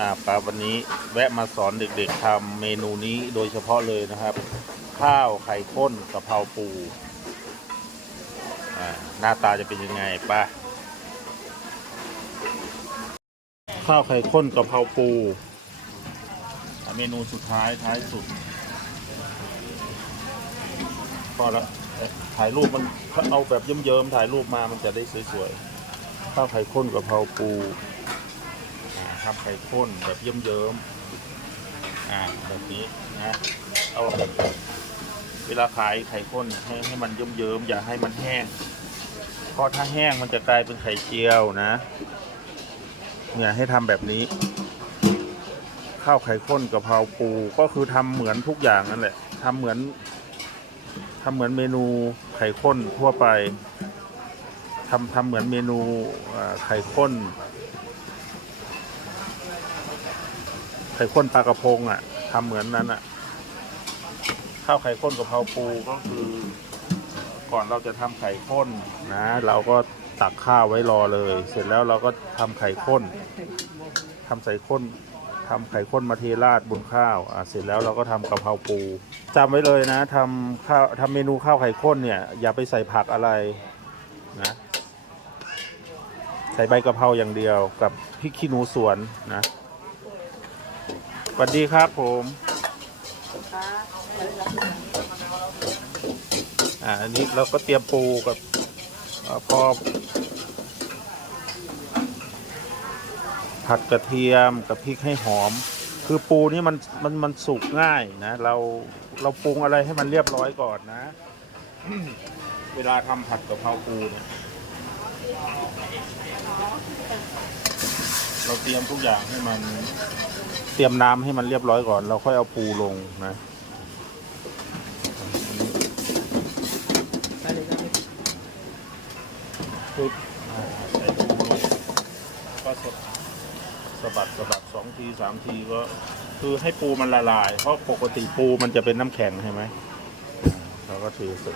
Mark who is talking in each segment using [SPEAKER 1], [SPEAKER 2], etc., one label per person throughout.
[SPEAKER 1] อ่าปาวันนี้แวะมาสอนเด็กๆทำเมนูนี้โดยเฉพาะเลยนะครับ ข้าวไข่ข้นกะเพราปูอ่าหน้าตาจะเป็นยังไงป้าข้าวไข่ข้นกะเพราปูเมนูสุดท้ายท้ายสุดพอแล้วเอ๊ะถ่ายรูปมันเอาแบบเยิ้มๆถ่ายรูปมามันจะได้สวยๆข้าวไข่ข้นกะเพราปู ทำไข่ข้นแบบเยิ้มๆอ่าแบบนี้นะเอาเวลาขายไข่ข้นให้ให้มันเยิ้มๆอย่าให้มันแห้งเพราะถ้าแห้งมันจะกลายเป็นไข่เจียวนะ เนี่ยให้ทำแบบนี้ ข้าวไข่ข้นกะเพราปูก็คือทำเหมือนทุกอย่างนั่นแหละทำเหมือนทำเหมือนเมนูไข่ข้นทั่วไปทำทำเหมือนเมนูไข่ข้น ไข่ข้นปลากระพงอะทำเหมือนนั้นอะ ข้าวไข่ข้นกะเพราปูก็คือ ก่อนเราจะทำไข่ข้นนะ เราก็ตักข้าวไว้รอเลย เสร็จแล้วเราก็ทำไข่ข้นทำใส่ข้นทำไข่ข้นมาเทราดบนข้าวอะเสร็จแล้วเราก็ทำกะเพราปูจำไว้เลยนะทำข้าวทำเมนูข้าวไข่ข้นเนี่ย อย่าไปใส่ผักอะไรนะใส่ใบกะเพราอย่างเดียวกับพริกขี้หนูสวนนะ สวัสดีครับผม อ่า อันนี้เราก็เตรียมปูกับอพอ ผัดกระเทียมกับพริกให้หอม คือปูนี่มันมันมันสุกง่ายนะ เราเราปรุงอะไรให้มันเรียบร้อยก่อนนะ เวลาทำผัดกะเพราปูเนี่ยเราเตรียมทุกอย่างให้มัน เตรียมน้ำให้มันเรียบร้อยก่อน เราค่อยเอาปูลงนะปึ๊บอ่าใส่ปูลงก็สดสะบัดสะบัดสองทีสามทีก็คือให้ปูมันละลาย เพราะปกติปูมันจะเป็นน้ำแข็งใช่ไหมเราก็ถือใส่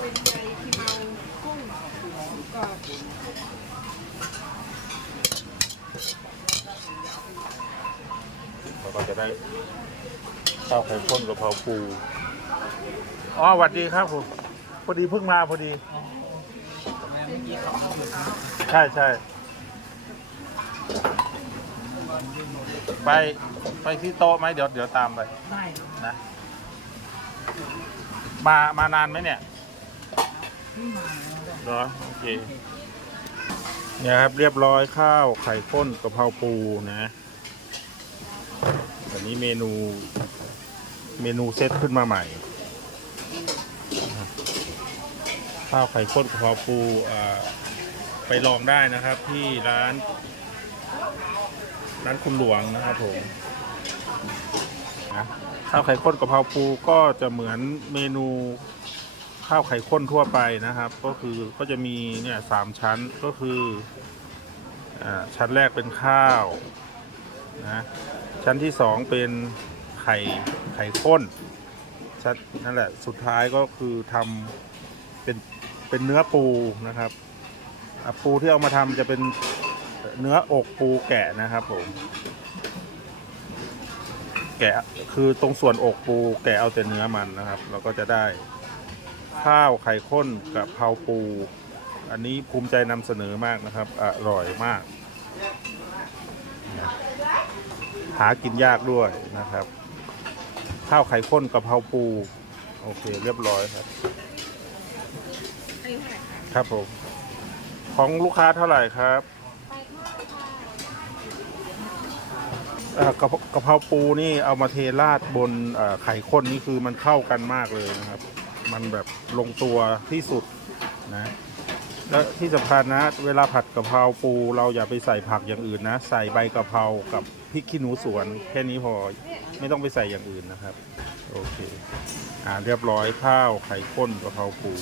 [SPEAKER 2] เป็นใยที่เมากุ้ง กรอบ
[SPEAKER 1] เราก็จะได้ข้าวไข่ข้นกะเพราปูอ๋อสวัสดีครับผมพอดีเพิ่งมาพอดี ใช่ใช่ไปไปที่โต๊ะไหมเดี๋ยวเดี๋ยวตามไป
[SPEAKER 2] ได้
[SPEAKER 1] นะมามานานไหมเนี่ย เหรอโอเคเนี่ยครับเรียบร้อยข้าวไข่ข้นกะเพราปูนะอันนี้เมนูเมนูเซตขึ้นมาใหม่ ข้าวไข่ข้นกะเพราปูอ่าไปลองได้นะครับที่ร้าน ร้านคุณหลวงนะครับผมนะข้าวไข่ข้นกะเพราปูก็จะเหมือนเมนู ข้าวไข่ข้นทั่วไปนะครับ ก็คือก็จะมีเนี่ยสามชั้นก็คืออชั้นแรกเป็นข้าวนะชั้นที่สองเป็นไข่ไข่ข้นชั้นนั่นแหละสุดท้ายก็คือทำเป็นเป็นเนื้อปูนะครับปูที่เอามาทำจะเป็นเนื้ออกปูแกะนะครับผมแกะคือตรงส่วนอกปูแกะเอาแต่เนื้อมันนะครับ เราก็จะได้ ข้าวไข่ข้นกับเพราปู อันนี้ภูมิใจนำเสนอมากนะครับ อร่อยมาก หากินยากด้วยนะครับ ข้าวไข่ข้นกับเพราปู โอเคเรียบร้อยครับ
[SPEAKER 2] ค
[SPEAKER 1] รับผม ของลูกค้าเท่าไหร่ครับ
[SPEAKER 2] ไปเท่าไหร่ค่ะ
[SPEAKER 1] กะเพรากะเพราปูนี่เอามาเทราดบนไข่ข้นนี่คือมันเข้ากันมากเลยนะครับ มันแบบ ลงตัวที่สุดนะ แล้วที่สำคัญนะ เวลาผัดกะเพราปู เราอย่าไปใส่ผักอย่างอื่นนะ ใส่ใบกะเพรากับพริกขี้หนูสวนแค่นี้พอไม่ต้องไปใส่อย่างอื่นนะครับ โอเค อ่าเรียบร้อยข้าวไข่ข้นกะเพราปู